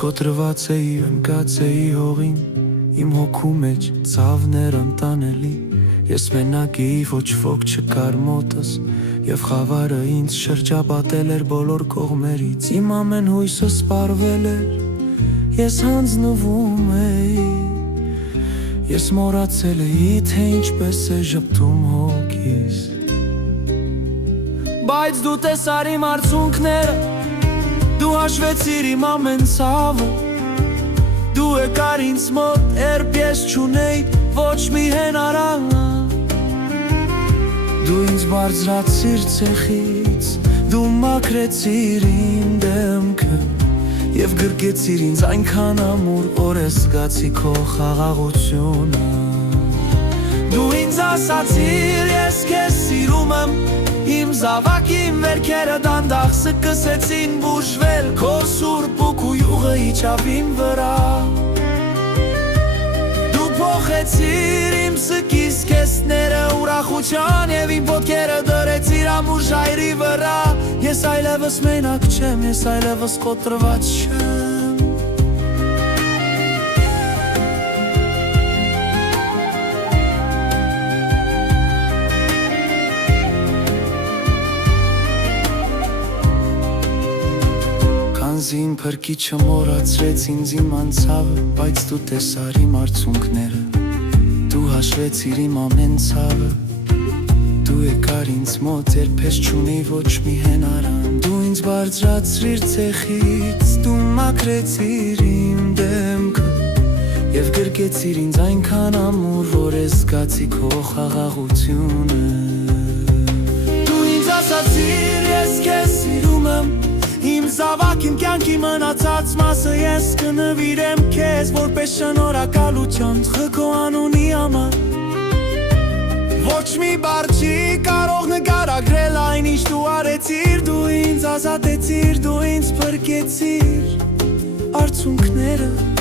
կոտրված էի, ընկած էի հողին, իմ հոգու մեջ ցավներ անտանելի, ես մենակ էի, ոչ ոք չկար մոտս, և խավարը ինձ շրջապատել էր բոլոր կողմերից, իմ ամեն հույսը սպառվել էր, ես հանձնվում էի, ես մոռացել էի, թե ինչպես է ժպտում հոգիս, բայց դու տեսար իմ արցունքները, դու հաշվեցիր իմ ամեն ցավը, դու եկար ինձ մոտ, երբ ես չունեի ոչ մի հենարան, դու ինձ բարձրացիր ցեխից, դու մաքրեցիր իմ դեմքը և գրկեցիր ինձ այնքան ամուր, որ ես զգացի քո խաղաղությունը, դու ինձ ասացիր, ես քեզ սիրում եմ, իմ զավակին վերքերը դանդաղ սկսեցին բուժվել, քո սուրբ ու յուղը իջավ իմ վրա, դու փոխեցիր իմ սկիս կեսները ուրախության և իմ ոտքերը դրեցիր ամուր ժայռի վրա, ես այլևս մենակ չեմ, ես այլևս կոտրված չեմ, Իմ փրկիչը մոռացրեց ինձ իմ անցավը, բայց դու տեսար իմ արցունքները, դու հաշվեցիր իմ ամեն ցավը, դու եկար ինձ մոտ, երբ ես չունեի ոչ մի հենարան, դու ինձ բարձրացրիր ցեխից, դու մաքրեցիր իմ դեմքը և գրկեցիր ինձ այնքան ամուր, որ ես զգացի քո խաղաղությունը, դու ինձ ասացիր, ես քեզ սիրում եմ, իմ զավակ իմ կյանքի մնացած մասը ես կնվիրեմ քեզ որպես շնորհակալություն քո անունի համար Ոչ մի բառ չի կարող նկարագրել այն ինչ դու արեցիր դու ինձ ազատեցիր դու ինձ փրկեցիր արցունքները